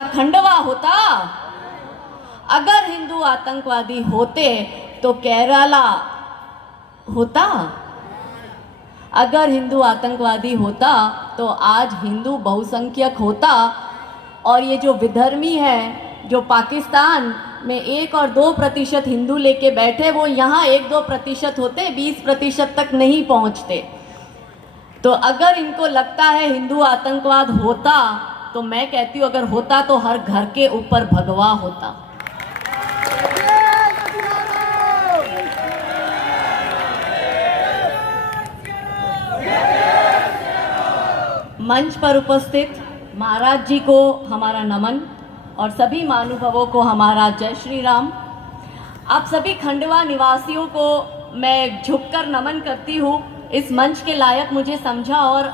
खंडवा होता। अगर हिंदू आतंकवादी होते तो केरला होता। अगर हिंदू आतंकवादी होता तो आज हिंदू बहुसंख्यक होता। और ये जो विधर्मी है, जो पाकिस्तान में 1 और 2% हिंदू लेके बैठे, वो यहाँ 1-2% होते, 20% तक नहीं पहुँचते। तो अगर इनको लगता है हिंदू आतंकवाद होता, तो मैं कहती हूँ अगर होता तो हर घर के ऊपर भगवा होता। मंच पर उपस्थित महाराज जी को हमारा नमन और सभी महानुभावों को हमारा जय श्री राम। आप सभी खंडवा निवासियों को मैं झुककर नमन करती हूँ। इस मंच के लायक मुझे समझा और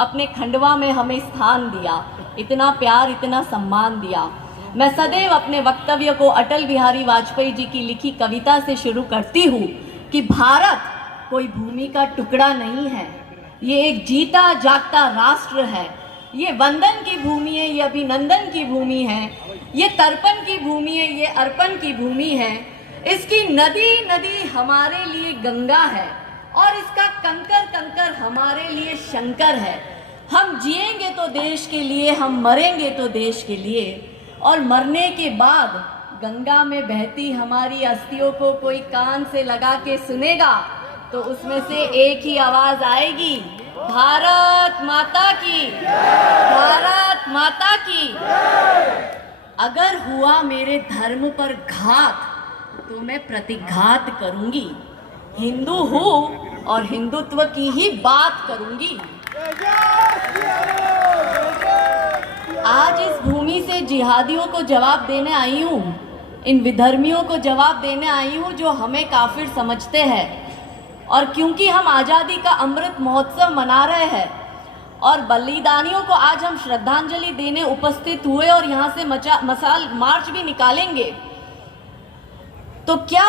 अपने खंडवा में हमें स्थान दिया, इतना प्यार, इतना सम्मान दिया। मैं सदैव अपने वक्तव्य को अटल बिहारी वाजपेयी जी की लिखी कविता से शुरू करती हूँ कि भारत कोई भूमि का टुकड़ा नहीं है, ये एक जीता जागता राष्ट्र है। ये वंदन की भूमि है, ये अभिनंदन की भूमि है, ये तर्पण की भूमि है, ये अर्पण की भूमि है। इसकी नदी नदी हमारे लिए गंगा है और इसका कंकर कंकर हमारे लिए शंकर है। हम जिएंगे तो देश के लिए, हम मरेंगे तो देश के लिए। और मरने के बाद गंगा में बहती हमारी अस्थियों को कोई कान से लगा के सुनेगा तो उसमें से एक ही आवाज आएगी, भारत माता की, भारत माता की। अगर हुआ मेरे धर्म पर घात तो मैं प्रतिघात करूंगी। हिंदू हूँ और हिंदुत्व की ही बात करूंगी। आज इस भूमि से जिहादियों को जवाब देने आई हूँ, इन विधर्मियों को जवाब देने आई हूँ जो हमें काफिर समझते हैं। और क्योंकि हम आज़ादी का अमृत महोत्सव मना रहे हैं और बलिदानियों को आज हम श्रद्धांजलि देने उपस्थित हुए और यहाँ से मशाल मार्च भी निकालेंगे, तो क्या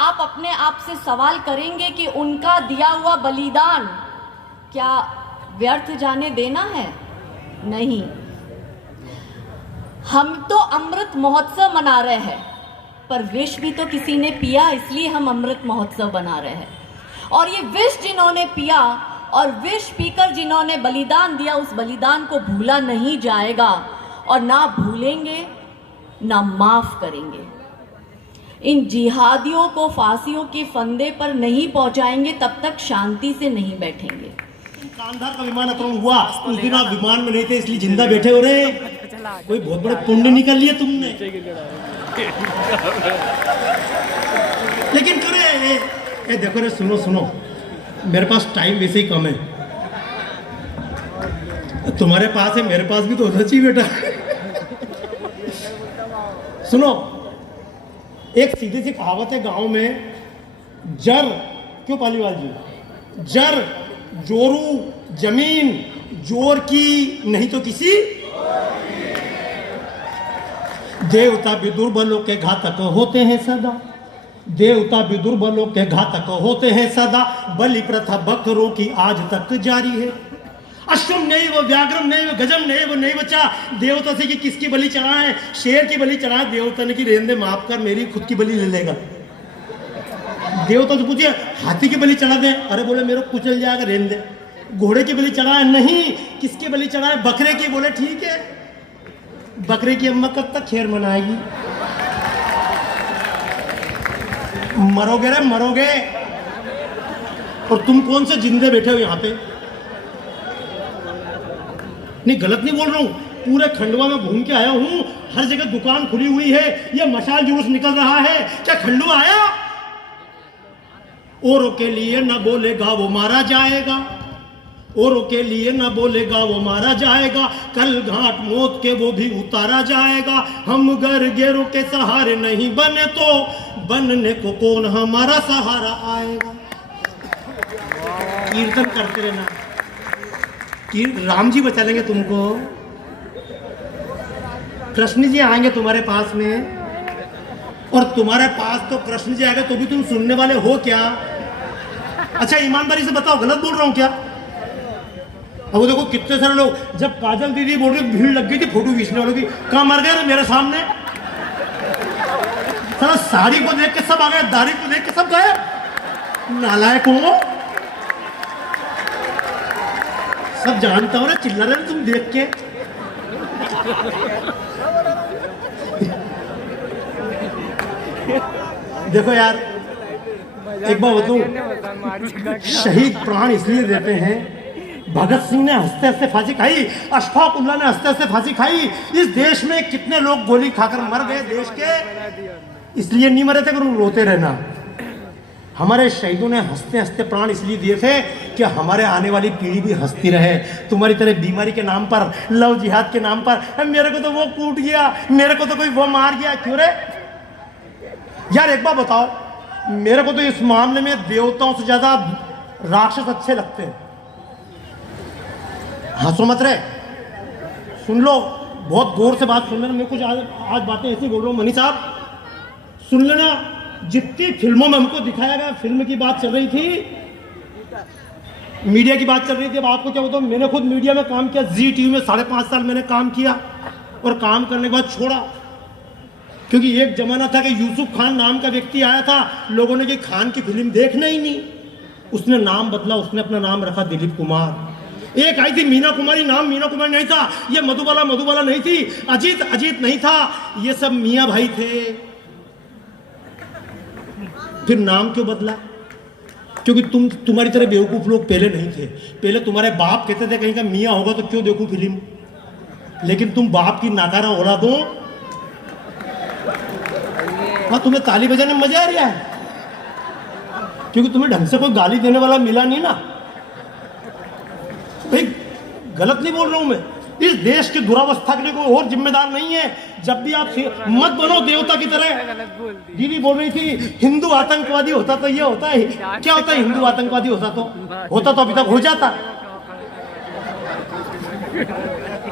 आप अपने आप से सवाल करेंगे कि उनका दिया हुआ बलिदान क्या व्यर्थ जाने देना है? नहीं। हम तो अमृत महोत्सव मना रहे हैं, पर विष भी तो किसी ने पिया, इसलिए हम अमृत महोत्सव बना रहे हैं। और ये विष जिन्होंने पिया और विष पीकर जिन्होंने बलिदान दिया, उस बलिदान को भूला नहीं जाएगा और ना भूलेंगे ना माफ करेंगे। इन जिहादियों को फांसियों के फंदे पर नहीं पहुंचाएंगे तब तक शांति से नहीं बैठेंगे। कांधार का विमान अपहरण हुआ, उस दिन आप विमान में नहीं थे इसलिए जिंदा बैठे हो रहे। कोई बहुत बड़े पुण्य निकल लिया तुमने। लेकिन करे ये देखो रे, सुनो सुनो, मेरे पास टाइम वैसे ही कम है। तुम्हारे पास है, मेरे पास भी तो होना चाहिए बेटा। सुनो, एक सीधी सी कहावत है गांव में, जर, क्यों पालीवाल जी, जर जोरू जमीन जोर की नहीं तो किसी देवता भी दुर्बलों के घातक होते हैं सदा, देवता भी दुर्बलों के घातक होते हैं सदा। बलि प्रथा बकरों की आज तक जारी है। अश्वम नहीं वो व्याघ्रम नहीं वो गजम नहीं वो नहीं बचा। देवता से कि किसकी बलि चढ़ाए, शेर की बलि चढ़ाए। देवता ने कि रहने दे, माफ कर, मेरी खुद की बलि ले लेगा। देवता से पूछिए हाथी की बलि चढ़ा दे, अरे बोले मेरे को कुचल जाएगा, रहने दे। घोड़े की बलि चढ़ाए, नहीं। किसकी बलि चढ़ाए, बकरे की, बोले ठीक है। बकरे की अम्मा कब तक खैर मनाएगी? मरोगे रे मरोगे। और तुम कौन से जिंदे बैठे हो यहाँ पे? नहीं, गलत नहीं बोल रहा हूँ, पूरे खंडवा में घूम के आया हूँ, हर जगह दुकान खुली हुई है, ये मशाल जुलूस निकल रहा है। क्या खंडवा आया? औरों के लिए न बोलेगा वो मारा जाएगा, औरों के लिए न बोलेगा वो मारा जाएगा। कल घाट मौत के वो भी उतारा जाएगा। हम गर गेरों के सहारे नहीं बने तो बनने को कौन हमारा सहारा आएगा। कीर्तन करते रहना, राम जी बचा लेंगे तुमको, कृष्ण जी आएंगे तुम्हारे पास में, और तुम्हारे पास तो कृष्ण जी आएंगे तो भी तुम सुनने वाले हो क्या? अच्छा ईमानदारी से बताओ, गलत बोल रहा हूं क्या? अब वो देखो कितने सारे लोग, जब काजल दीदी बोल रही भीड़ लग गई थी फोटो खींचने वालों की, कहाँ मर गए मेरे सामने। सारा साड़ी को देख के सब आ गए, दाढ़ी को देख के सब गए। नालायक हो, सब जानता हो ना, चिल्ला रहे तुम देख के। देखो यार, एक बात बताऊं, शहीद प्राण इसलिए देते हैं, भगत सिंह ने हंसते हंसते फांसी खाई, अशफाक उल्लाह ने हंसते हंसते फांसी खाई। इस देश में कितने लोग गोली खाकर मर गए देश के, इसलिए नहीं मरे थे कि रोते रहना। हमारे शहीदों ने हंसते हंसते प्राण इसलिए दिए थे कि हमारे आने वाली पीढ़ी भी हंसती रहे। तुम्हारी तरह बीमारी के नाम पर, लव जिहाद के नाम पर, मेरे को तो वो कूट गया, मेरे को तो कोई वो मार गया, क्यों रे यार। एक बात बताओ, मेरे को तो इस मामले में देवताओं से ज्यादा राक्षस अच्छे लगते हैं। हंसो मत रे, सुन लो, बहुत गौर से बात सुन लेना। मैं कुछ आज बातें ऐसी बोल रहा हूँ, मनी साहब सुन लेना। जितनी फिल्मों में हमको दिखाया गया, फिल्म की बात चल रही थी, मीडिया की बात चल रही थी। अब आपको क्या बताऊं, मैंने खुद मीडिया में काम किया, जी टीवी में 5.5 साल मैंने काम किया, और काम करने के बाद छोड़ा, क्योंकि एक जमाना था कि यूसुफ खान नाम का व्यक्ति आया था, लोगों ने कि खान की फिल्म देखना ही नहीं, उसने नाम बदला, उसने अपना नाम रखा दिलीप कुमार। एक आई थी मीना कुमारी, नाम मीना कुमारी नहीं था, ये मधुबाला मधुबाला नहीं थी, अजीत अजीत नहीं था, ये सब मियाँ भाई थे। फिर नाम क्यों बदला? क्योंकि तुम्हारी तरह बेवकूफ लोग पहले नहीं थे। पहले तुम्हारे बाप कहते थे कहीं का मियाँ होगा तो क्यों देखूं फिल्म, लेकिन तुम बाप की नाकारा औलादों, हाँ तुम्हें ताली बजाने में मजा आ रहा है, क्योंकि तुम्हें ढंग से कोई गाली देने वाला मिला नहीं ना। भाई गलत नहीं बोल रहा हूं मैं, इस देश की दुरावस्था के लिए कोई और जिम्मेदार नहीं है। जब भी आप मत बनो देवता की तरह। दीदी बोल रही थी हिंदू आतंकवादी होता तो ये होता है, क्या होता है हिंदू आतंकवादी होता तो अभी तक हो जाता।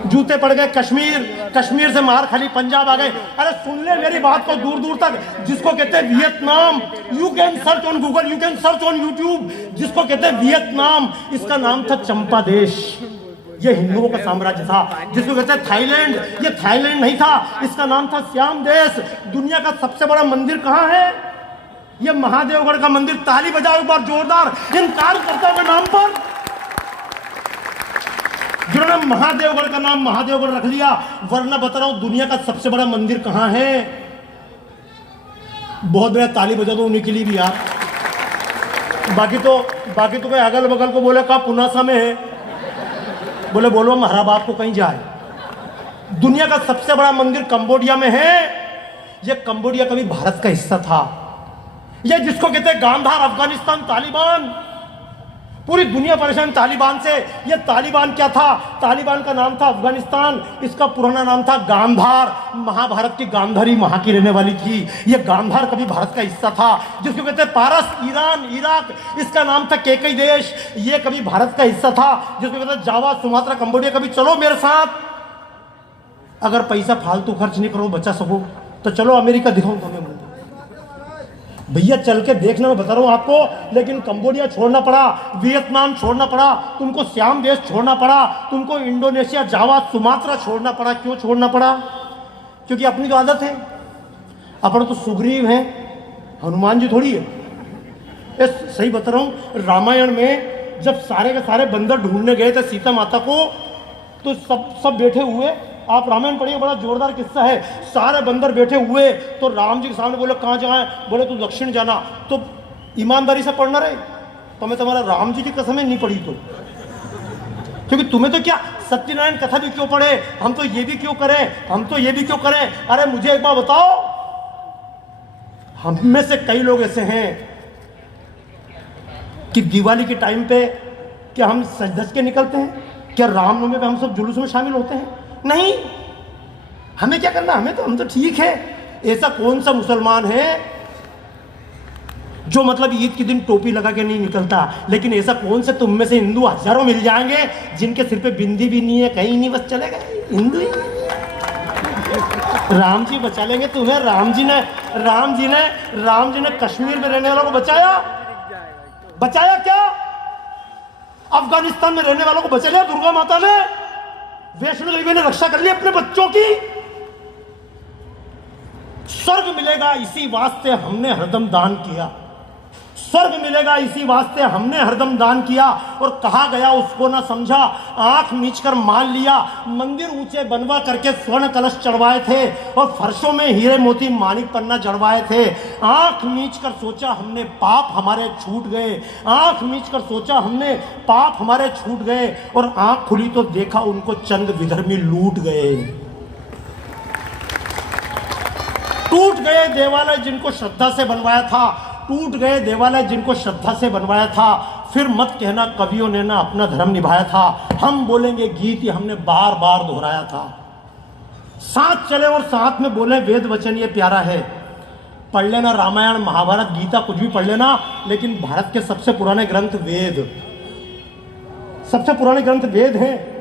जूते पड़ गए कश्मीर, कश्मीर से मार खाली पंजाब आ गए। अरे सुन ले मेरी बात को दूर दूर तक, जिसको कहते हैं Vietnam, you can search on Google, you can search on YouTube, जिसको कहते हैं वियतनाम, इसका नाम था चंपा देश, ये हिंदुओं का साम्राज्य था। जिसको कहते हैं थाईलैंड, ये थाईलैंड नहीं था, इसका नाम था श्याम देश। दुनिया का सबसे बड़ा मंदिर कहाँ है? ये महादेवगढ़ का मंदिर। ताली बजाओ एक बार जोरदार इन कार्यकर्ताओं के नाम पर, जिन्होंने महादेवगढ़ का नाम महादेवगढ़ रख लिया। वरना बता रहा हूं दुनिया का सबसे बड़ा मंदिर कहां है? बहुत बड़ा ताली बजा दो उन्हीं के लिए भी यार। बाकी तो कोई अगल बगल को बोले कहा पुनासा में है, बोले बोलो हमारा बाप को कहीं जाए। दुनिया का सबसे बड़ा मंदिर कंबोडिया में है। यह कंबोडिया कभी भारत का हिस्सा था। यह जिसको कहते हैं गांधार अफगानिस्तान, तालिबान, पूरी दुनिया परेशान तालिबान से। ये तालिबान क्या था? तालिबान का नाम था अफगानिस्तान, इसका पुराना नाम था गांधार। महाभारत की गांधारी वहां की रहने वाली थी। ये गांधार कभी भारत का हिस्सा था। जिसको कहते हैं पारस, ईरान, इराक, इसका नाम था केकई देश, ये कभी भारत का हिस्सा था। जिसको कहते हैं जावा, सुमात्रा, कंबोडिया। कभी चलो मेरे साथ, अगर पैसा फालतू खर्च नहीं करो, बचा सको तो चलो अमेरिका दिखाऊं तुम्हें। भैया चल के देखना, मैं बता रहा हूँ आपको। लेकिन कंबोडिया छोड़ना पड़ा, वियतनाम छोड़ना पड़ा, तुमको श्याम देश छोड़ना पड़ा, तुमको इंडोनेशिया, जावा, सुमात्रा छोड़ना पड़ा। क्यों छोड़ना पड़ा? क्योंकि अपनी तो आदत है। अपना तो सुग्रीव है, हनुमान जी थोड़ी है। सही बता रहा हूँ, रामायण में जब सारे के सारे बंदर ढूंढने गए थे सीता माता को, तो सब बैठे हुए, आप रामायण पढ़िए, बड़ा जोरदार किस्सा है। सारे बंदर बैठे हुए तो राम जी के सामने बोले कहाँ जाए? बोले तू दक्षिण जाना। तो ईमानदारी से पढ़ना रहे तो मैं तुम्हारा राम जी की कसमें नहीं पढ़ी तो, क्योंकि तुम्हें तो क्या सत्यनारायण कथा भी क्यों पढ़े, हम तो ये भी क्यों करें, हम तो ये भी क्यों करें। अरे मुझे एक बार बताओ, हम में से कई लोग ऐसे हैं कि दिवाली के टाइम पे क्या हम सज धज के निकलते हैं? क्या रामनवमी पे हम सब जुलूस में शामिल होते हैं? नहीं। हमें क्या करना, हम तो ठीक है। ऐसा कौन सा मुसलमान है जो मतलब ईद के दिन टोपी लगा के नहीं निकलता? लेकिन ऐसा कौन से तुम में से हिंदू हजारों मिल जाएंगे जिनके सिर पे बिंदी भी नहीं है, कहीं नहीं, बस चले गए हिंदू ही। राम जी बचा लेंगे तुम्हें। राम जी ने कश्मीर में रहने वालों को बचाया क्या? अफगानिस्तान में रहने वालों को बचा लिया दुर्गा माता ने, वैष्णो देवी ने रक्षा कर ली अपने बच्चों की। स्वर्ग मिलेगा इसी वास्ते हमने हरदम दान किया, स्वर्ग मिलेगा इसी वास्ते हमने हरदम दान किया। और कहा गया उसको ना समझा, आंख मीचकर मान लिया। मंदिर ऊंचे बनवा करके स्वर्ण कलश चढ़वाए थे और फर्शों में हीरे मोती माणिक पन्ना जड़वाए थे। आंख मीचकर सोचा हमने पाप हमारे छूट गए, आंख मीचकर सोचा हमने पाप हमारे छूट गए। और आंख खुली तो देखा उनको चंद विधर्मी लूट गए। टूट गए देवालय जिनको श्रद्धा से बनवाया था, टूट गए देवालय जिनको श्रद्धा से बनवाया था। फिर मत कहना कवियों ने ना अपना धर्म निभाया था, हम बोलेंगे गीत ही हमने बार बार दोहराया था। साथ चले और साथ में बोले वेद वचन ये प्यारा है। पढ़ लेना रामायण महाभारत गीता कुछ भी पढ़ लेना, लेकिन भारत के सबसे पुराने ग्रंथ वेद, सबसे पुराने ग्रंथ वेद हैं।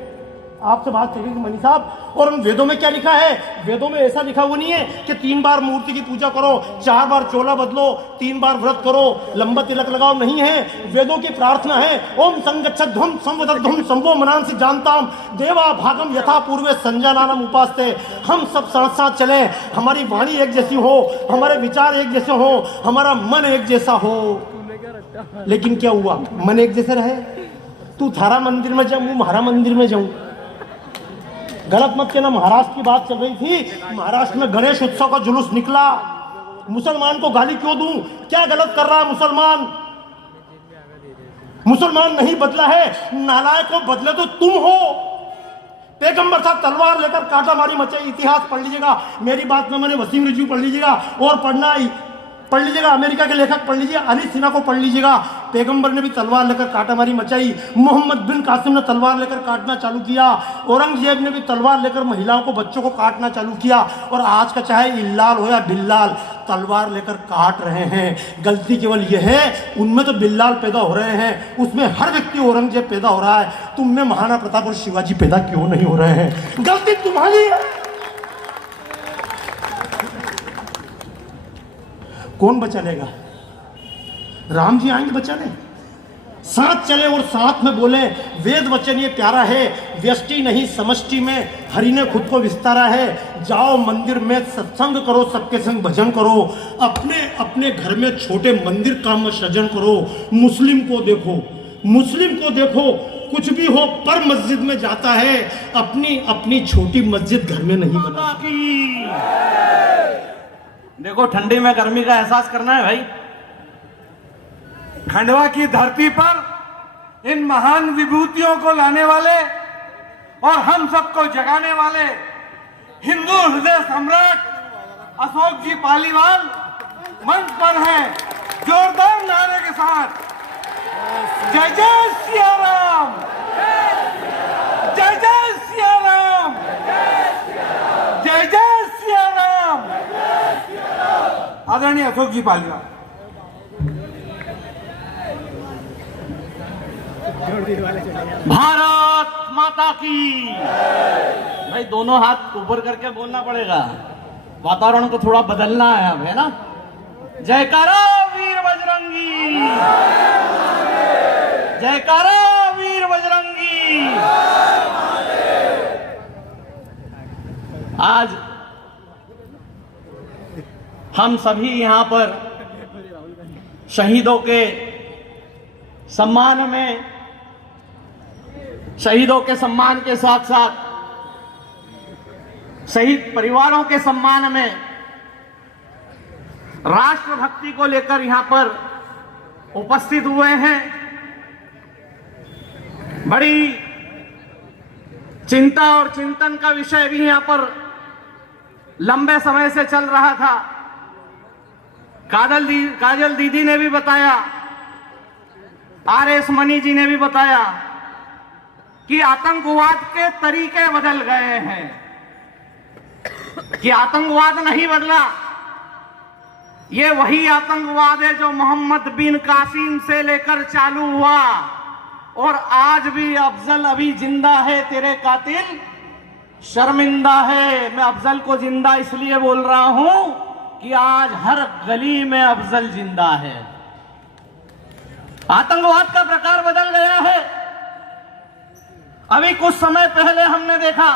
आपसे बात करेंगे मनी साहब, और उन वेदों में क्या लिखा है? वेदों में ऐसा लिखा हुआ नहीं है कि 3 बार मूर्ति की पूजा करो, 4 बार चोला बदलो, 3 बार व्रत करो, लंबा तिलक लगाओ, नहीं है। वेदों की प्रार्थना है ओम संगच्छध्वम संवदध्वम संभो मनांसि जानताम देवा भागम यथा पूर्वे संजानानम उपास्ते। हम सब साथ साथ चले, हमारी वाणी एक जैसी हो, हमारे विचार एक जैसे हो, हमारा मन एक जैसा हो। लेकिन क्या हुआ? मन एक जैसे रहे, तू थारा मंदिर में जाऊं, हमारा मंदिर में जाऊं। गलत मत कहना, महाराष्ट्र की बात चल रही थी, महाराष्ट्र में गणेश उत्सव का जुलूस निकला। मुसलमान को गाली क्यों दूं? क्या गलत कर रहा है मुसलमान? मुसलमान नहीं बदला है, नालायक को बदले तो तुम हो। पैगंबर साहब तलवार लेकर काटा मारी मचाई, इतिहास पढ़ लीजिएगा, मेरी बात न माने वसीम रिजवी पढ़ लीजिएगा, और पढ़ना पढ़ लीजिएगा, अमेरिका के लेखक पढ़ लीजिए, अली सिन्हा को पढ़ लीजिएगा। पैगंबर ने भी तलवार लेकर काटामारी मचाई, मोहम्मद बिन कासिम ने तलवार लेकर काटना चालू किया, औरंगजेब ने भी तलवार लेकर महिलाओं को बच्चों को काटना चालू किया। और आज का चाहे इल्लाल हो या बिल्लाल, तलवार लेकर काट रहे हैं। गलती केवल यह है उनमें तो बिल्लाल पैदा हो रहे हैं, उसमें हर व्यक्ति औरंगजेब पैदा हो रहा है, तुम में महाराणा प्रताप और शिवाजी पैदा क्यों नहीं हो रहे हैं? गलती तुम्हारी है। कौन बचा लेगा? राम जी आएंगे बचाने। साथ चले और साथ में बोले वेद वचन ये प्यारा है, व्यष्टि नहीं समष्टि में हरि ने खुद को विस्तारा है। जाओ मंदिर में सत्संग करो, सबके संग भजन करो, अपने अपने घर में छोटे मंदिर का सृजन करो। मुस्लिम को देखो, मुस्लिम को देखो, कुछ भी हो पर मस्जिद में जाता है, अपनी अपनी छोटी मस्जिद घर में नहीं बनाता। देखो ठंडी में गर्मी का एहसास करना है भाई। खंडवा की धरती पर इन महान विभूतियों को लाने वाले और हम सबको जगाने वाले हिंदू हृदय सम्राट अशोक जी पालीवाल मंच पर हैं, जोरदार नारे के साथ। जय जय सिया राम, जय जय सिया राम, जय जय सिया राम। आदरणीय अशोक जी पालीवाल। भारत माता की। भाई दोनों हाथ ऊपर करके बोलना पड़ेगा, वातावरण को थोड़ा बदलना है अब, है ना? जयकारा वीर बजरंगी, जयकारा वीर बजरंगी। आज हम सभी यहां पर शहीदों के सम्मान में, शहीदों के सम्मान के साथ साथ शहीद परिवारों के सम्मान में राष्ट्रभक्ति को लेकर यहां पर उपस्थित हुए हैं। बड़ी चिंता और चिंतन का विषय भी यहां पर लंबे समय से चल रहा था। काजल दीदी ने भी बताया, आरएस मनी जी ने भी बताया कि आतंकवाद के तरीके बदल गए हैं, कि आतंकवाद नहीं बदला। ये वही आतंकवाद है जो मोहम्मद बिन कासिम से लेकर चालू हुआ, और आज भी अफजल अभी जिंदा है, तेरे कातिल शर्मिंदा है। मैं अफजल को जिंदा इसलिए बोल रहा हूं कि आज हर गली में अफजल जिंदा है। आतंकवाद का प्रकार बदल गया है। अभी कुछ समय पहले हमने देखा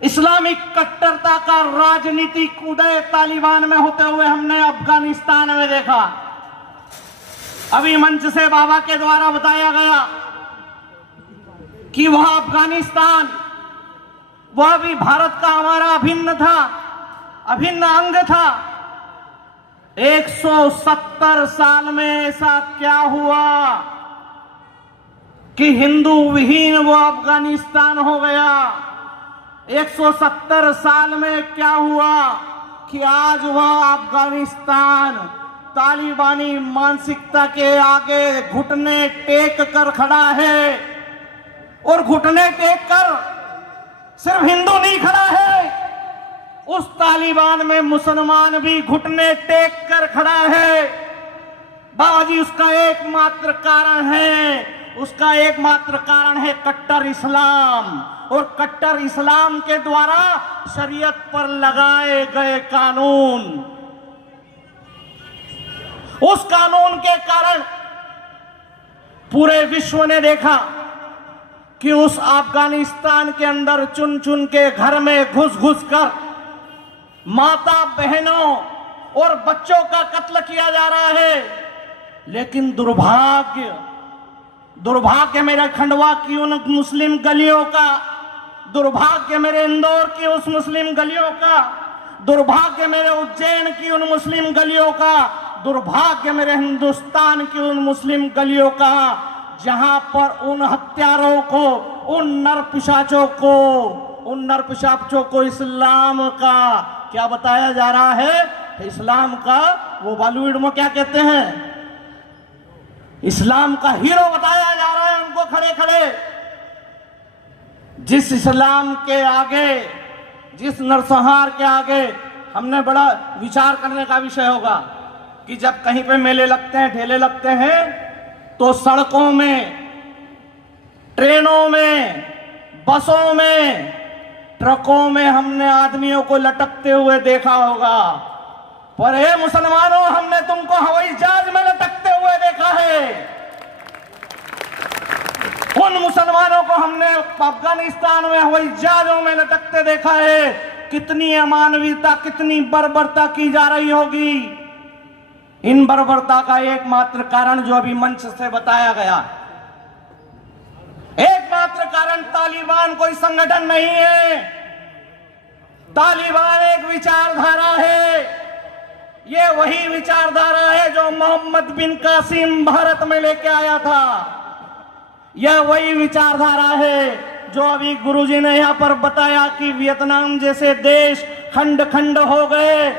इस्लामिक कट्टरता का राजनीतिक उदय तालिबान में होते हुए हमने अफगानिस्तान में देखा। अभी मंच से बाबा के द्वारा बताया गया कि वह अफगानिस्तान वह भी भारत का हमारा अभिन्न अंग था। 170 साल में ऐसा क्या हुआ कि हिंदू विहीन वो अफगानिस्तान हो गया। 170 साल में क्या हुआ कि आज वह अफगानिस्तान तालिबानी मानसिकता के आगे घुटने टेक कर खड़ा है। और घुटने टेक कर सिर्फ हिंदू नहीं खड़ा है, उस तालिबान में मुसलमान भी घुटने टेक कर खड़ा है। बाबाजी उसका एकमात्र कारण है कट्टर इस्लाम। और कट्टर इस्लाम के द्वारा शरीयत पर लगाए गए कानून, उस कानून के कारण पूरे विश्व ने देखा कि उस अफगानिस्तान के अंदर चुन चुन के घर में घुस घुस कर माता बहनों और बच्चों का कत्ल किया जा रहा है। लेकिन दुर्भाग्य मेरे खंडवा की उन मुस्लिम गलियों का, दुर्भाग्य मेरे इंदौर की उस मुस्लिम गलियों का, दुर्भाग्य मेरे उज्जैन की उन मुस्लिम गलियों का, दुर्भाग्य मेरे हिंदुस्तान की उन मुस्लिम गलियों का, जहां पर उन हत्यारों को, उन नर पिशाचों को इस्लाम का क्या बताया जा रहा है। इस्लाम का वो बॉलीवुड में क्या कहते हैं, इस्लाम का हीरो बताया जा रहा है उनको खड़े खड़े। जिस इस्लाम के आगे, जिस नरसंहार के आगे हमने बड़ा विचार करने का विषय होगा कि जब कहीं पे मेले लगते हैं, ठेले लगते हैं, तो सड़कों में, ट्रेनों में, बसों में, ट्रकों में हमने आदमियों को लटकते हुए देखा होगा। पर हे मुसलमानों, हमने तुमको हवाई जहाज में लटकते हुए देखा है। उन मुसलमानों को हमने अफगानिस्तान में हवाई जहाजों में लटकते देखा है। कितनी अमानवीयता, कितनी बर्बरता की जा रही होगी। इन बर्बरता का एकमात्र कारण जो अभी मंच से बताया गया, एकमात्र कारण तालिबान कोई संगठन नहीं है, तालिबान एक विचारधारा है। ये वही विचारधारा है जो मोहम्मद बिन कासिम भारत में लेके आया था। यह वही विचारधारा है जो अभी गुरुजी ने यहां पर बताया कि वियतनाम जैसे देश खंड खंड हो गए।